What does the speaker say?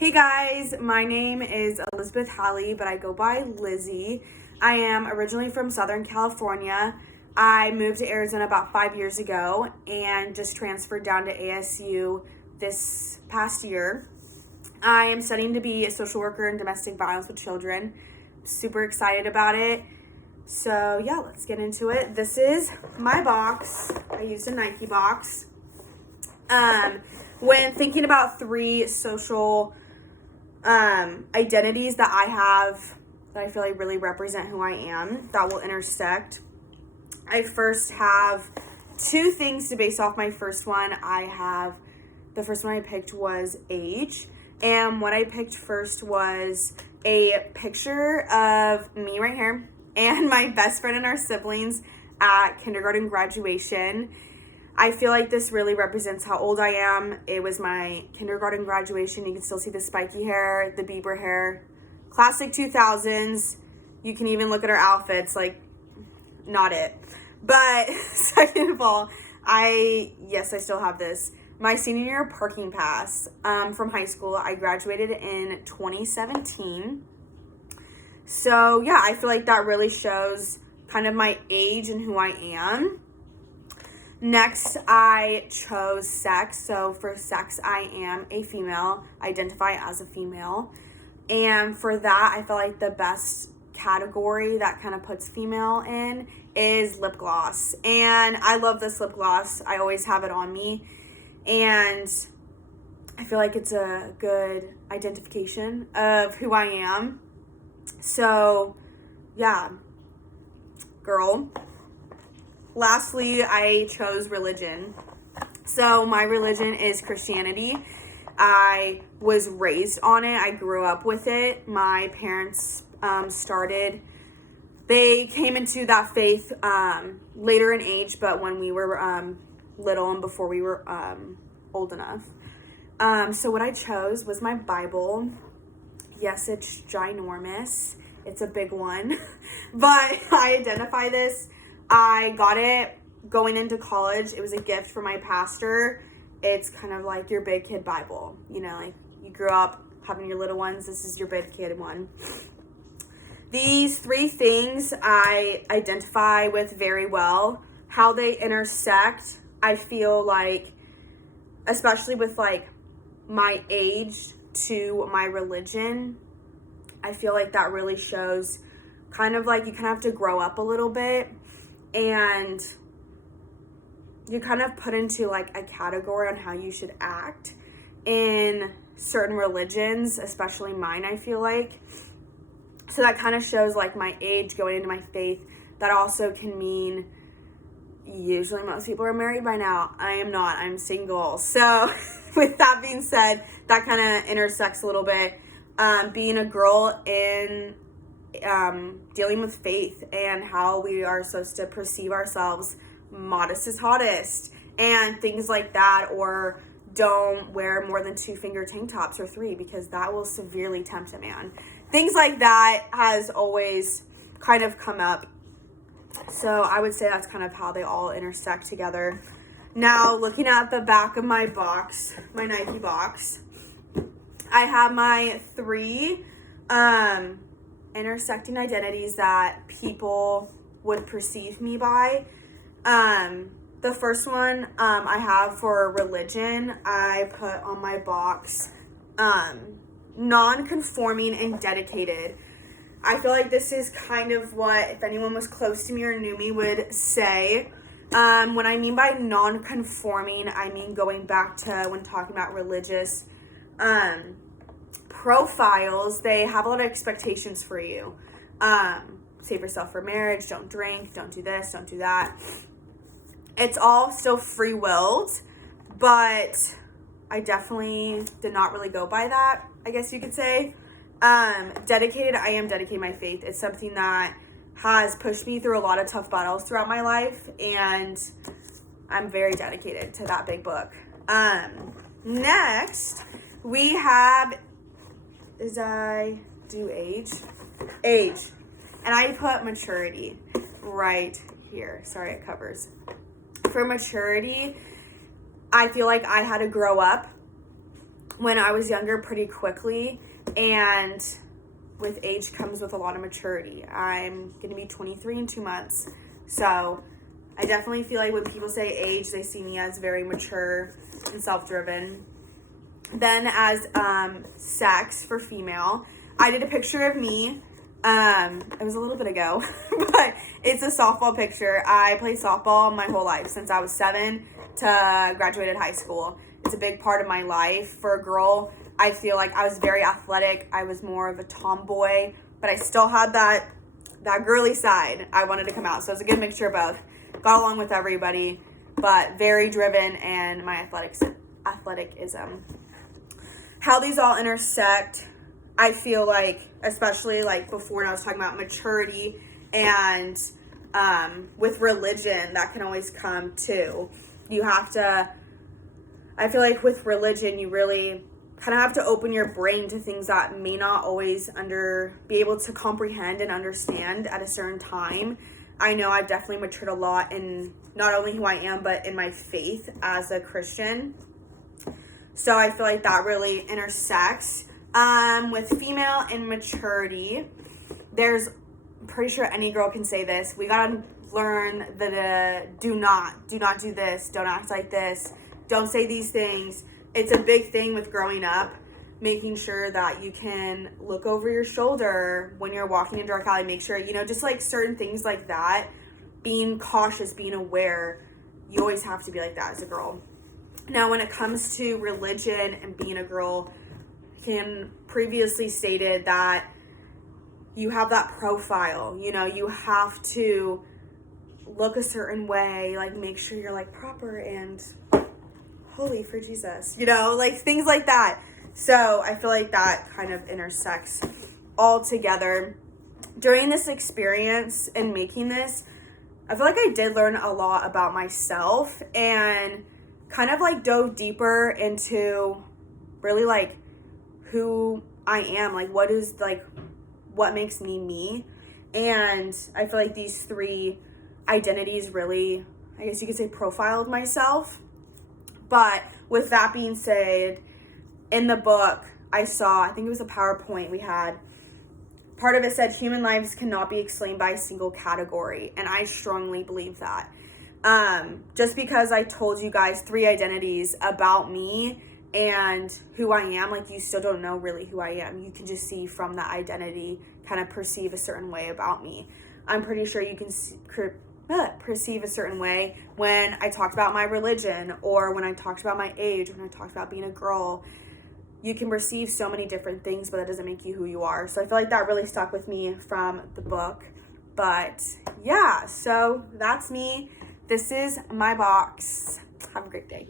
Hey guys, my name is Elizabeth Halley, but I go by Lizzie. I am originally from Southern California. I moved to Arizona about 5 years ago and just transferred down to ASU this past year. I am studying to be a social worker in domestic violence with children. Super excited about it. So yeah, let's get into it. This is my box. I used a Nike box. When thinking about three social identities that I have that I feel like really represent who I am, that will intersect, I first have two things to base off my first one. The first one I picked was age, and what I picked first was a picture of me right here and my best friend and our siblings at kindergarten graduation. I feel like this really represents how old I am. It was my kindergarten graduation. You can still see the spiky hair, the Bieber hair. Classic 2000s. You can even look at our outfits, like, not it. But second of all, I still have this. My senior year parking pass from high school. I graduated in 2017. So yeah, I feel like that really shows kind of my age and who I am. Next, I chose sex. So for sex, I am a female, identify as a female. And for that, I feel like the best category that kind of puts female in is lip gloss. And I love this lip gloss. I always have it on me. And I feel like it's a good identification of who I am. So, yeah, girl. Lastly, I chose religion. So my religion is Christianity. I was raised on it. I grew up with it. My parents they came into that faith later in age, but when we were little and before we were old enough. So what I chose was my Bible. Yes, it's ginormous. It's a big one. But I identify this. I got it going into college. It was a gift from my pastor. It's kind of like your big kid Bible. You know, like you grew up having your little ones. This is your big kid one. These three things I identify with very well. How they intersect, I feel like, especially with like my age to my religion, I feel like that really shows kind of like you kind of have to grow up a little bit. And you kind of put into like a category on how you should act in certain religions, especially mine, I feel like. So that kind of shows like my age going into my faith. That also can mean usually most people are married by now. I am not. I'm single. So with that being said, that kind of intersects a little bit. Being a girl in dealing with faith and how we are supposed to perceive ourselves, modest is hottest, and things like that, or don't wear more than 2-finger tank tops or 3 because that will severely tempt a man. Things like that has always kind of come up. So I would say that's kind of how they all intersect together. Now, looking at the back of my box, my Nike box, I have my 3 intersecting identities that people would perceive me by. The first one I have for religion, I put on my box non-conforming and dedicated. I feel like this is kind of what, if anyone was close to me or knew me, would say. What I mean by non-conforming, I mean going back to when talking about religious profiles. They have a lot of expectations for you. Save yourself for marriage, don't drink, don't do this, don't do that. It's all still free-willed, but I definitely did not really go by that, I guess you could say. Dedicated, I am dedicating my faith. It's something that has pushed me through a lot of tough battles throughout my life, and I'm very dedicated to that big book. Next, we have, age, and I put maturity right here. Sorry, it covers. For maturity, I feel like I had to grow up when I was younger pretty quickly, and with age comes with a lot of maturity. I'm going to be 23 in 2 months, so I definitely feel like when people say age, they see me as very mature and self-driven. Then as sex for female, I did a picture of me. It was a little bit ago, but it's a softball picture. I played softball my whole life since I was 7 to graduated high school. It's a big part of my life. For a girl, I feel like I was very athletic. I was more of a tomboy, but I still had that girly side I wanted to come out. So it was a good mixture of both. Got along with everybody, but very driven, and my athleticism. How these all intersect, I feel like, especially like before when I was talking about maturity and with religion, that can always come too. You have to, I feel like with religion, you really kind of have to open your brain to things that may not always be able to comprehend and understand at a certain time. I know I've definitely matured a lot in not only who I am, but in my faith as a Christian. So I feel like that really intersects. With female immaturity, I'm pretty sure any girl can say this. We gotta learn do not do this, don't act like this, don't say these things. It's a big thing with growing up, making sure that you can look over your shoulder when you're walking in a dark alley. Make sure, just like certain things like that, being cautious, being aware. You always have to be like that as a girl. Now, when it comes to religion and being a girl, Kim previously stated that you have that profile. You have to look a certain way, like make sure you're like proper and holy for Jesus, like things like that. So I feel like that kind of intersects all together. During this experience and making this, I feel like I did learn a lot about myself and kind of like dove deeper into really like who I am, like what makes me me. And I feel like these 3 identities really, I guess you could say, profiled myself. But with that being said, in the book I think it was a PowerPoint we had, part of it said human lives cannot be explained by a single category, and I strongly believe that. Just because I told you guys 3 identities about me and who I am, like, you still don't know really who I am. You can just see from that identity, kind of perceive a certain way about me. I'm pretty sure you can perceive a certain way when I talked about my religion, or when I talked about my age, when I talked about being a girl. You can perceive so many different things, but that doesn't make you who you are. So I feel like that really stuck with me from the book. But yeah, so that's me. This is my box. Have a great day.